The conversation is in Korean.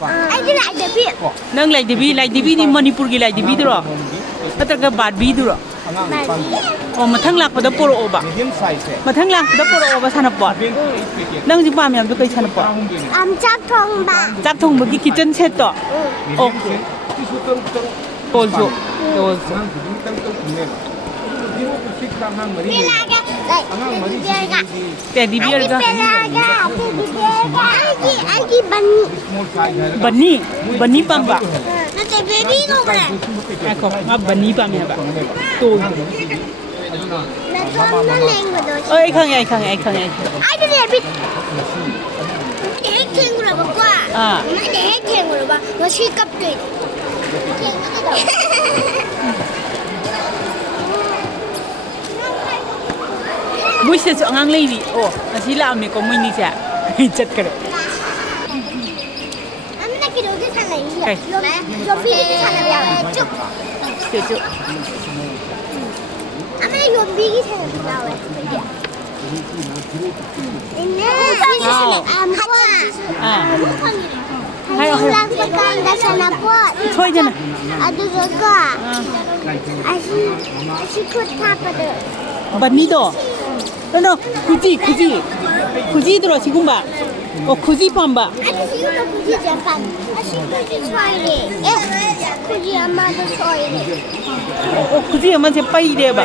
아이들 라이드비. 능 라이드비 라이드비디 머니푸르기 라이드비드로. 나타가 바비드로. 마탕 락보다 포로오바. 마탕 락보다 포로오바 산업봇. 능 지금 밤에 안 돼, 산업봇. 짝통바. 짝통무기 키친 세트. 돌수. 테디비어가. 아기 버니 빵바. 나한테 베비가 그래. 버니 빵이야 봐. 또. 나 처음 낸 거도. 아이캉. 아이들 베비. 핵탱으로 바꿔. 엄마한테 핵탱으로 봐. 뭐 실값도 있고. 무엇이 안 레이디. 아시라 아미 고민이자. chất 그래. 아무나 여기 사나 이거. 여기 사나 쭉. 쭉. 아무나 여기 사나 왜? hayeng lakpakanda sanapot. 소이잖아. 아주 저거. 아시 타거든. 버니도. 너 굳이 들어 지금 봐. 굳이 밤봐. 아니 지금도 굳이 잠깐. 굳이 소이래. 굳이 아마도 소이래. 굳이 엄마 제 빠이 돼 봐.